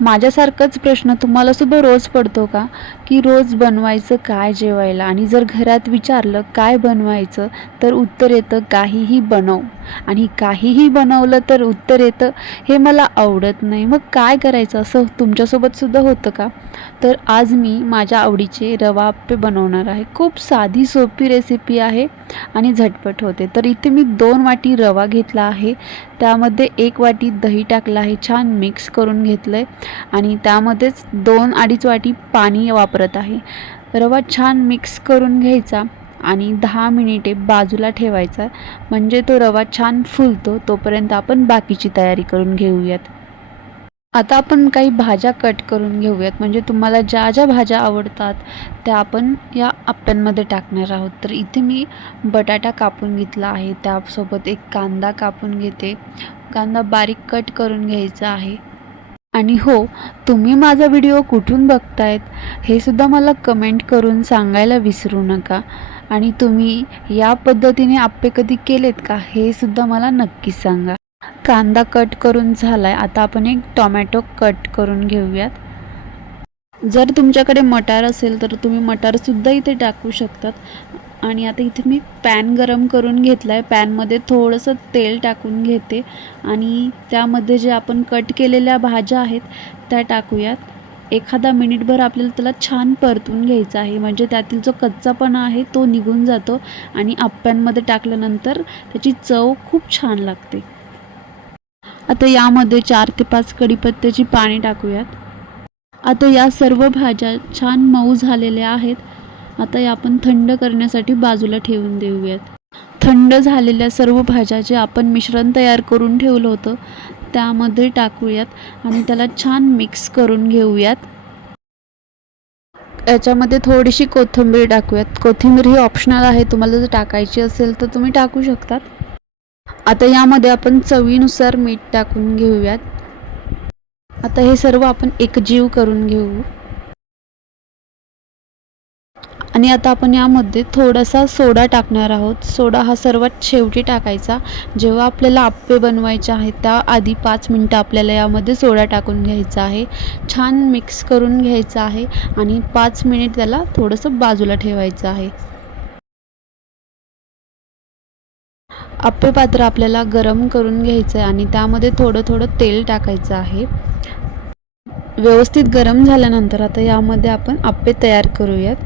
माझ्यासारखाच प्रश्न तुम्हालासुद्धा रोज पडतो का? की रोज बनवायचं काय जेवायला? आणि जर घरात विचारलं काय बनवायचं? तर उत्तर येतं काहीही बनव. आणि काहीही बनवलं तर उत्तर येतं. हे मला आवडत नाही. मग काय करायचं? असं तुमच्यासोबतसुद्धा होतं का? तर आज मी माझ्या आवडीचे रवा आप्पे बनवणार आहे. खूप साधी सोपी रेसिपी आहे आणि झटपट होते. तर इथे मी दोन वाटी रवा घेतला आहे. त्यामध्ये एक वाटी दही टाकलं आहे. छान मिक्स करून घेतलं आहे आणि त्यामध्येच दोन अडीच वाटी पाणी वापरत आहे. रवा छान मिक्स करून घ्यायचा. आणि दहा मिनिटे बाजूला ठेवायचा. म्हणजे तो रवा छान फुलतो तोपर्यंत आपण बाकीची तयारी करून घेऊयात. आता आपण काही भाज्या कट करून घेऊयात. म्हणजे तुम्हाला ज्या ज्या भाज्या आवडतात त्या आपण या आप्प्यांमध्ये टाकणार आहोत. तर इथे मी बटाटा कापून घेतला आहे. त्यासोबत एक कांदा कापून घेते. कांदा बारीक कट करून घ्यायचा आहे. आणि हो तुम्ही माझा व्हिडिओ कुठून बघतायत हे सुद्धा मला कमेंट करून सांगायला विसरू नका. आणि तुम्ही या पद्धतीने आप्पे कधी केलेत का हे सुद्धा मला नक्की सांगा. कांदा कट करून झालाय. आता आपण एक टोमॅटो कट करून घेऊयात. जर तुमच्याकडे मटार असेल तर तुम्ही मटारसुद्धा इथे टाकू शकतात. आणि आता इथे मी पॅन गरम करून घेतला आहे पॅनमध्ये थोडंसं तेल टाकून घेते. आणि त्यामध्ये जे आपण कट केलेल्या भाज्या आहेत त्या टाकूयात. एखादा मिनिटभर आपल्याला त्याला छान परतून घ्यायचं आहे. म्हणजे त्यातील जो कच्चापणा आहे तो निघून जातो. आणि आप्प्यांमध्ये टाकल्यानंतर त्याची चव खूप छान लागते. आता यामध्ये चार ते पाच कढीपत्त्याची पाणी टाकूयात. आता या सर्व भाज्या छान मऊ झालेल्या आहेत. आता या आपण थंड करण्यासाठी बाजूला ठेवून देऊयात. थंड झालेल्या सर्व भाज्या जे आपण मिश्रण तयार करून ठेवलं होतं त्यामध्ये टाकूयात आणि त्याला छान मिक्स करून घेऊयात. याच्यामध्ये थोडीशी कोथिंबीर टाकूयात. कोथिंबीर ही ऑप्शनल आहे तुम्हाला जर टाकायची असेल तर तुम्ही टाकू शकतात. आता यामध्ये आपण चवीनुसार मीठ टाकून घेऊयात. आता हे सर्व आपण एकजीव करून घेऊ. आणि आता आपण यामध्ये थोडासा सोडा टाकणार आहोत. सोडा हा सर्वात शेवटी टाकायचा. जेव्हा आपल्याला आप्पे बनवायचे आहेत त्या आधी पाच मिनटं आपल्याला यामध्ये सोडा टाकून घ्यायचा आहे. छान मिक्स करून घ्यायचं आहे आणि पाच मिनिट त्याला थोडंसं बाजूला ठेवायचं आहे. आप्पे पात्र आपल्याला गरम करून घ्यायचं आहे आणि त्यामध्ये थोडं थोडं तेल टाकायचं आहे. व्यवस्थित गरम झाल्यानंतर आता यामध्ये आपण आप्पे तयार करूयात.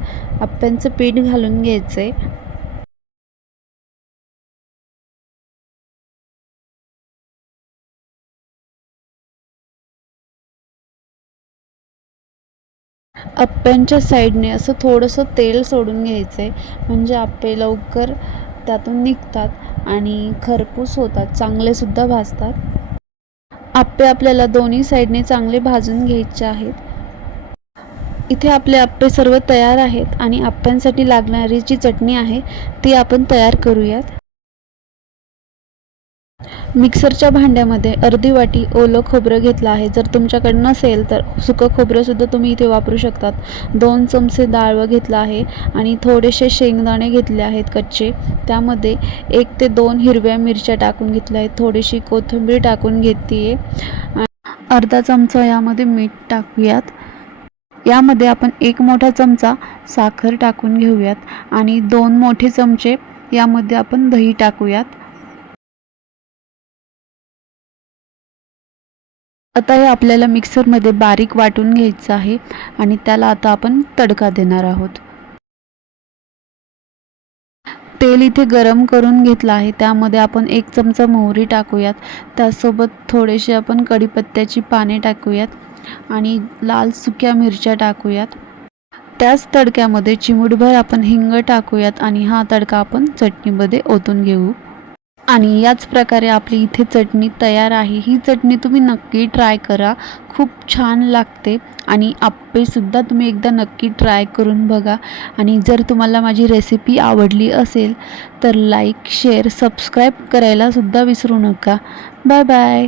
आप्प्यांचं पीठ घालून घ्यायचं आहे आप्प्यांच्या साईडने असं थोडंसं तेल सोडून घ्यायचं आहे म्हणजे आप्पे लवकर त्यातून निघतात आणि खरपूस होतात चांगलेसुद्धा भाजतात. आप्पे आपल्याला दोन्ही साईडने चांगले भाजून घ्यायचे आहेत. इथे आपले आप्पे सर्व तयार आहेत आणि आप्प्यांसाठी लागणारी जी चटणी आहे ती आपण तयार करूयात. मिक्सरच्या भांड्यामध्ये अर्धी वाटी ओलं खोबरं घेतलं आहे. जर तुमच्याकडे नसेल तर सुकं खोबरंसुद्धा तुम्ही इथे वापरू शकतात. दोन चमचे डाळवं घेतलं आहे आणि थोडेसे शेंगदाणे घेतले आहेत कच्चे. त्यामध्ये एक ते दोन हिरव्या मिरच्या टाकून घेतल्या आहेत. थोडीशी कोथिंबीर टाकून घेते आहे अर्धा चमचा यामध्ये मीठ टाकूयात. यामध्ये आपण एक मोठा चमचा साखर टाकून घेऊयात आणि दोन मोठे चमचे यामध्ये आपण दही टाकूयात. आता हे आपल्याला मिक्सरमध्ये बारीक वाटून घ्यायचं आहे आणि त्याला आता आपण तडका देणार आहोत. तेल इथे गरम करून घेतलं आहे. त्यामध्ये आपण एक चमचा मोहरी टाकूयात. त्यासोबत थोडेसे आपण कढीपत्त्याची पाने टाकूयात आणि लाल सुक्या मिरच्या टाकूयात. त्याच तडक्यामध्ये चिमूटभर आपण हिंग टाकूयात आणि हा तडका आपण चटणीमध्ये ओतून घेऊ. आणि याच प्रकारे आपली इथे चटणी तयार आहे. ही चटणी तुम्ही नक्की ट्राय करा. खूप छान लागते आणि आप्पेसुद्धा तुम्ही एकदा नक्की ट्राय करून बघा. आणि जर तुम्हाला माझी रेसिपी आवडली असेल तर लाईक शेअर सबस्क्राईब करायलासुद्धा विसरू नका. Bye bye